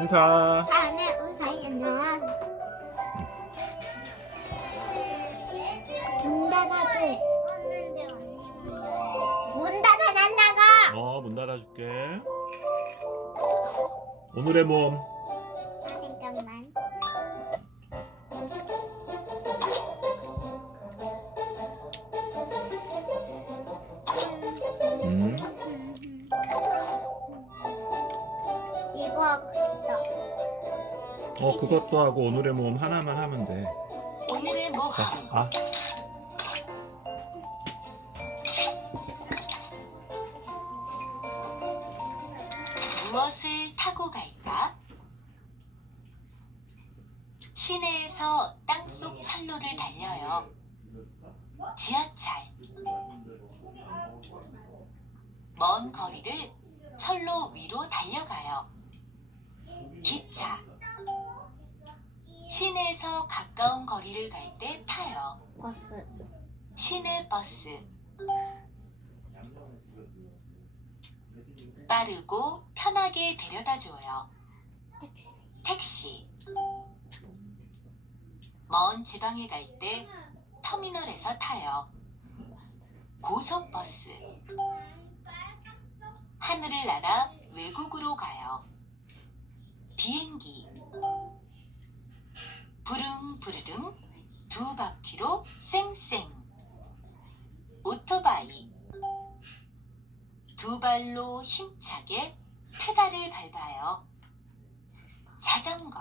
인사. 다음에 우사히 안녕. 문 닫아줘. 문 닫아달라고. 어, 문 닫아줄게. 오늘의 모험. 어, 그것도 하고 오늘의 모험 하나만 하면 돼. 오늘의 모험 자, 아. 무엇을 타고 갈까? 시내에서 땅속 철로를 달려요. 지하철. 먼 거리를 철로 위로 달려가요. 기차. 시내에서 가까운 거리를 갈 때 타요. 버스. 시내 버스. 빠르고 편하게 데려다 줘요. 택시. 먼 지방에 갈 때 터미널에서 타요. 고속버스. 하늘을 날아 외국으로 가요. 비행기. 부릉부르릉 두 바퀴로 쌩쌩. 오토바이. 두 발로 힘차게 페달을 밟아요. 자전거.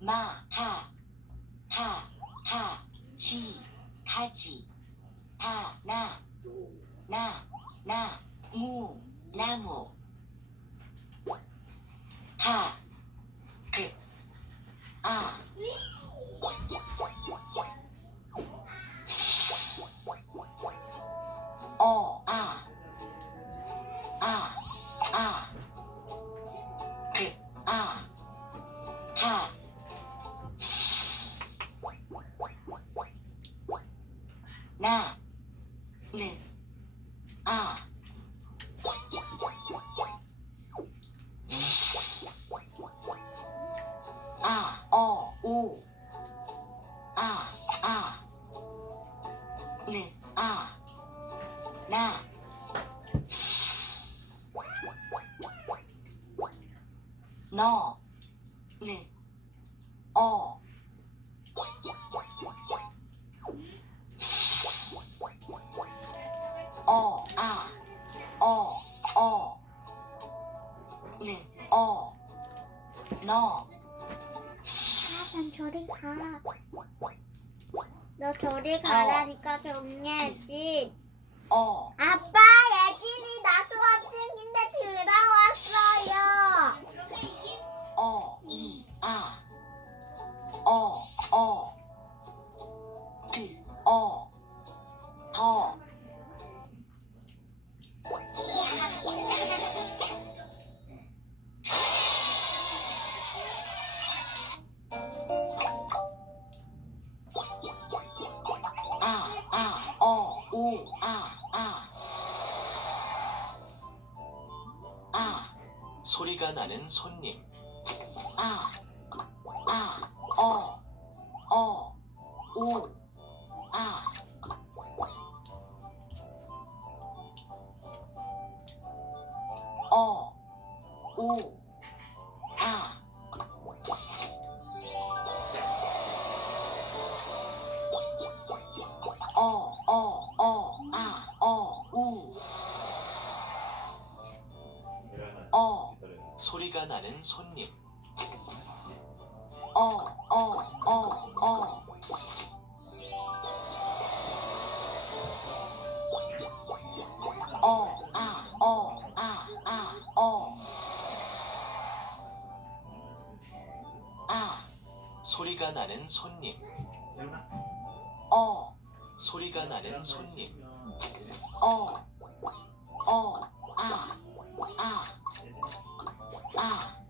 마, 하, 하, 하, 지, 가지, 다, 나, 나, 나, 무, 나무. 하, 그, 아. 어, 아, 아, 아, 그, 아, 하, 나, 는, 너, 는, 어, 어, 아, 어, 어, 는, 어, 너, 아, 난 저리 가. 너 저리 가라니까 정리해야지. 어, 아빠, 예진이 나 수업 중인데 들어왔어요. 아, 어, 어, 그, 어, 더, 아, 아, 어, 아, 소리가 나는 손님. 오, 아. 어, 어, 어, 아, 어, 우. 어, 소리가 나는 손님. 소리가 나는 손님. 어, 소리가 나는 손님. 어, 어, 아, 아, 아,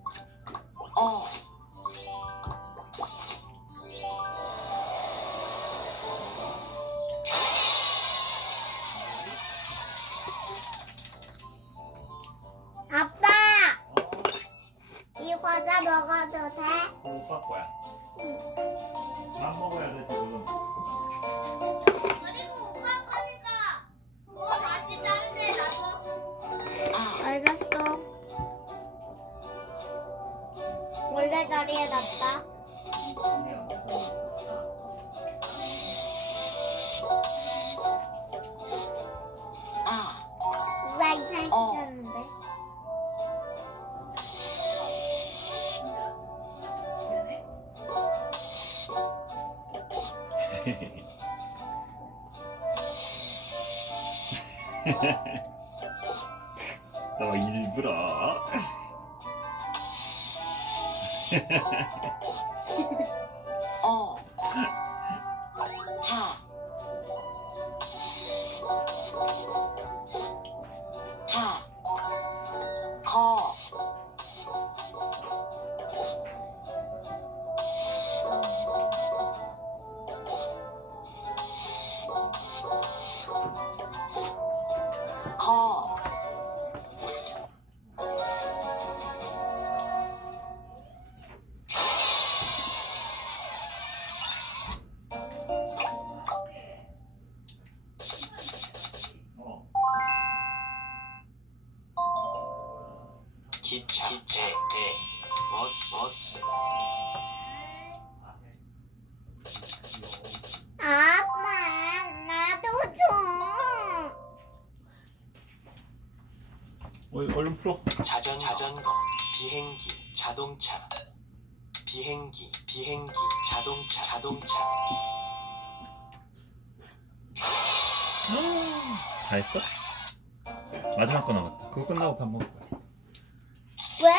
너 일부러. 배 버스 아빠 나도 줘. 어, 얼른 풀어. 자전 자전거 비행기 자동차 비행기 비행기 자동차 자동차 다 했어? 마지막 거 남았다. 그거 끝나고 밥 먹을 거야. 왜?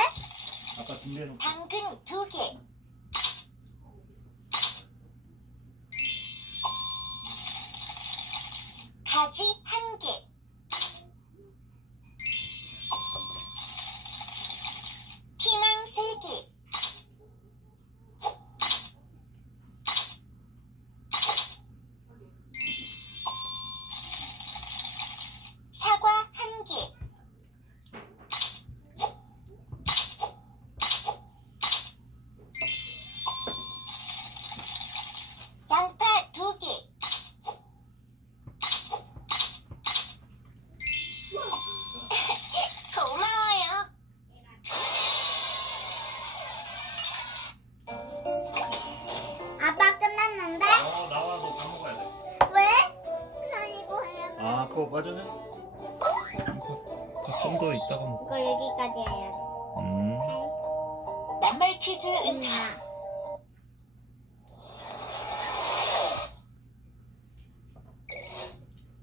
아까 준비해놓은 당근 두 개. 가지 한 개. 좀더 이따가 먹고. 이거 여기까지 해야 돼. 음. 낱말 퀴즈 은하. 은하.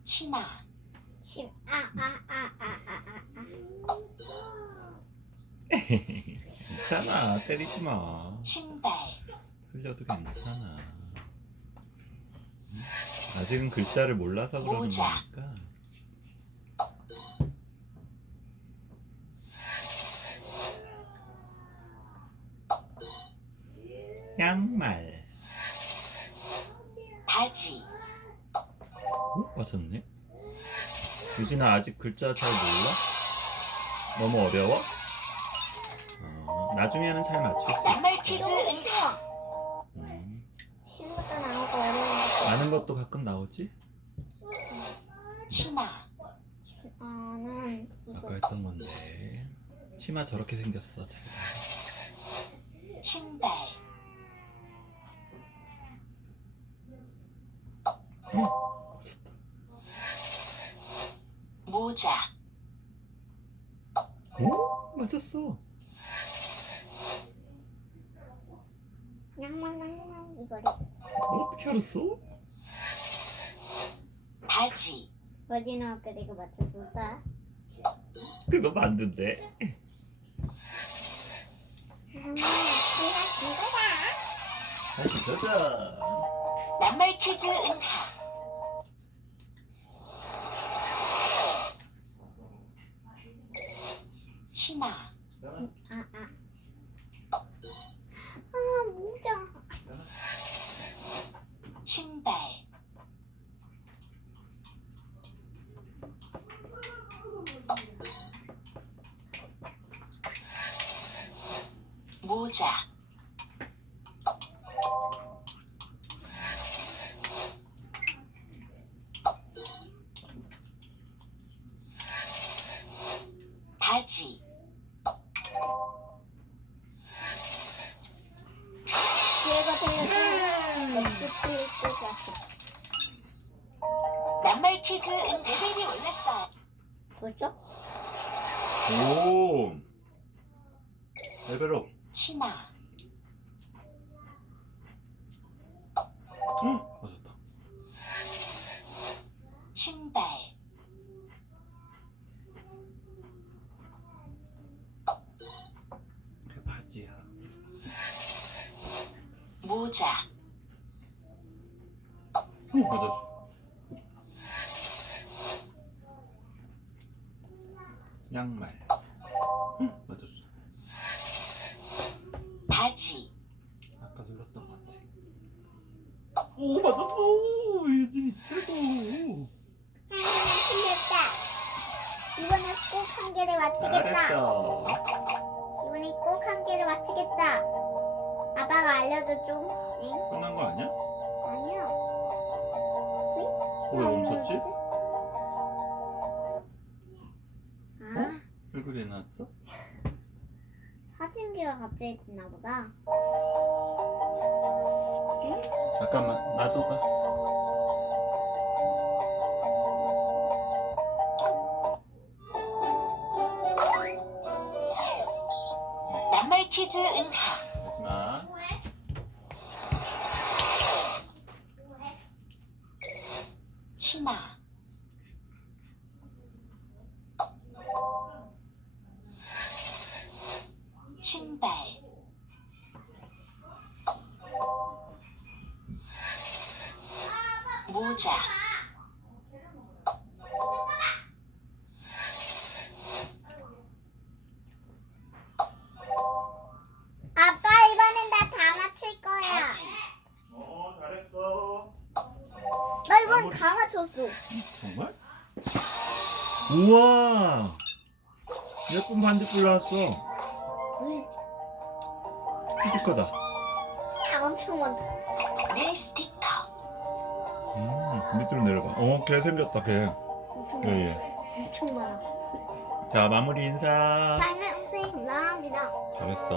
치마. 심. 아, 아, 아, 아, 아, 아, 괜찮아 때리지 마. 신발. 흘려도 괜찮아. 음? 아직은 글자를 몰라서 그러는 모자. 거니까. 유진아 아직 글자 잘 몰라? 너무 어려워? 어, 나중에는 잘 맞출 수 있어. 퀴즈 너무. 쉬워. 음, 쉬운 것도 나오고 어려운 것도. 아는 것도 가끔 나오지? 치마. 나는 이거. 아까 했던 건데. 치마 저렇게 생겼어. 잘. 신발. 어? 맞았다. 모자. 어? 맞았어. 이거를. 어떻게 알았어? 바지. 어디나 그리고 맞췄었다. 그거 만든데. 음. 다시 가자. 낱말 퀴즈 은하. 아, 아. 아, 모자. 신발. 모자. 퀴즈 은 레벨이 올랐어요. 뭐죠? 오. 레벨업. 치마. 응, 맞았다. 신발. 그 바지야. 모자. 응, 맞았어. 양말. 응, 맞았어. 바지, 아까 눌렀던 건데. 오, 맞았어. 예진이 최고. 틀렸다. 이번에 꼭 한 개를 맞히겠다. 잘했어. 이번에 꼭 한 개를 맞히겠다. 아빠가 알려줘 좀. 응? 끝난 거 아니야? 아니야. 어, 왜 멈췄지? 그래 놨어? 사진기가 갑자기 됐나 보다. 응? 잠깐만, 놔둬봐. 낱말 퀴즈 은하, 신발, 모자, 아빠 이번엔 나 다 맞출 거야. 바지, 어, 잘했어. 나 이번 다 맞췄어. 정말? 우와! 예쁜 반딧불 나왔어. 아, 엄청 많다. 내 스티커, 음, 밑으로 내려가. 어, 개 생겼다, 개. 엄청 많아. 예, 예. 엄청 많아. 자, 마무리 인사. 쌀냄새 감사합니다. 잘했어.